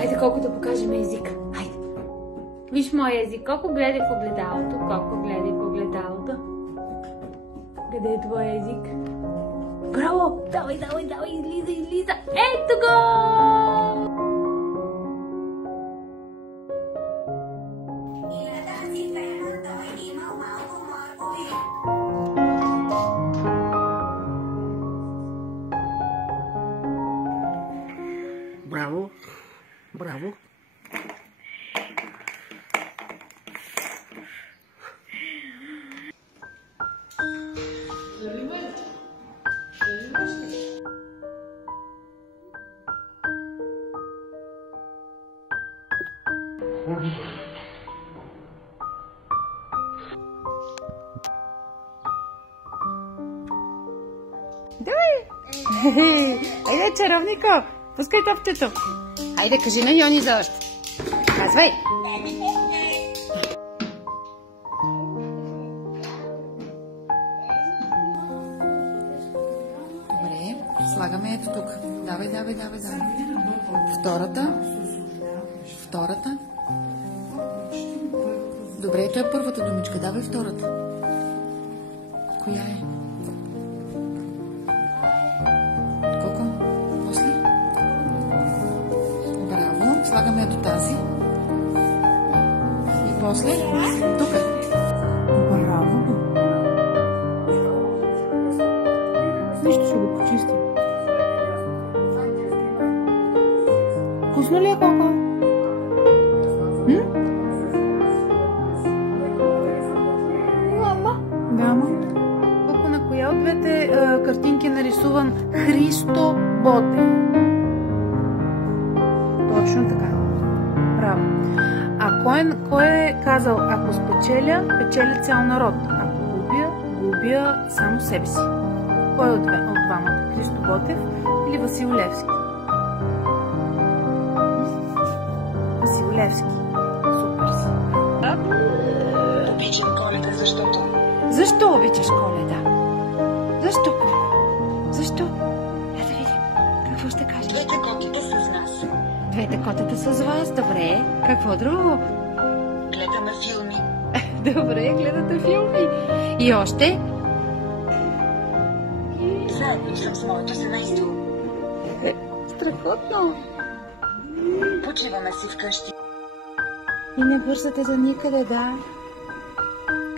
Хайде, колко да покажем езика. Хайде. Виж моя език. Колко гледай в огледалото. Колко гледай в огледалото. Къде е твоя език? Браво! Давай, давай, давай! Излиза, излиза! Ето го! Браво! Браво! Давай! Айде, чаровнико! Пускай топчето! Айде, кажи на Йони за още. Казвай! Добре, слагаме ето тук. Давай, давай, давай, давай. Втората. Втората. Добре, ето е първата думичка. Давай втората. Коя е? Колко? После? Браво. Слагаме ето тази. И после? Тук. Браво. Нищо ще го почистим. Вкусно ли е, Коко? Да, ама. Колко на коя от двете картинки е нарисуван Христо Ботев? Точно така. Браво. А кой е казал, ако спечеля, печеля цял народ. Ако губя, губя само себе си. Кой е от двамата? Христо Ботев или Васил Левски? Васил Левски. Супер си. Обичам Коледа, защото... Защо обичаш Коледа? Защо? Защо? Я да видим. Какво ще кажеш? Двете котите са с нас. Двете котета са с вас. Добре. Какво друго? Гледаме филми. Добре, гледате филми. И още? Заедно съм с моето семейство. Страхотно. Почиваме си вкъщи. И не бързате за никъде, да?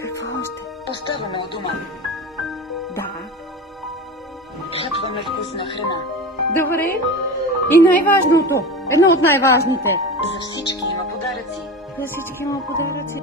Какво още? Оставаме у дома. Да. Хапваме вкусна храна. Добре. И най-важното. Едно от най-важните. За всички има подаръци. За всички има подаръци.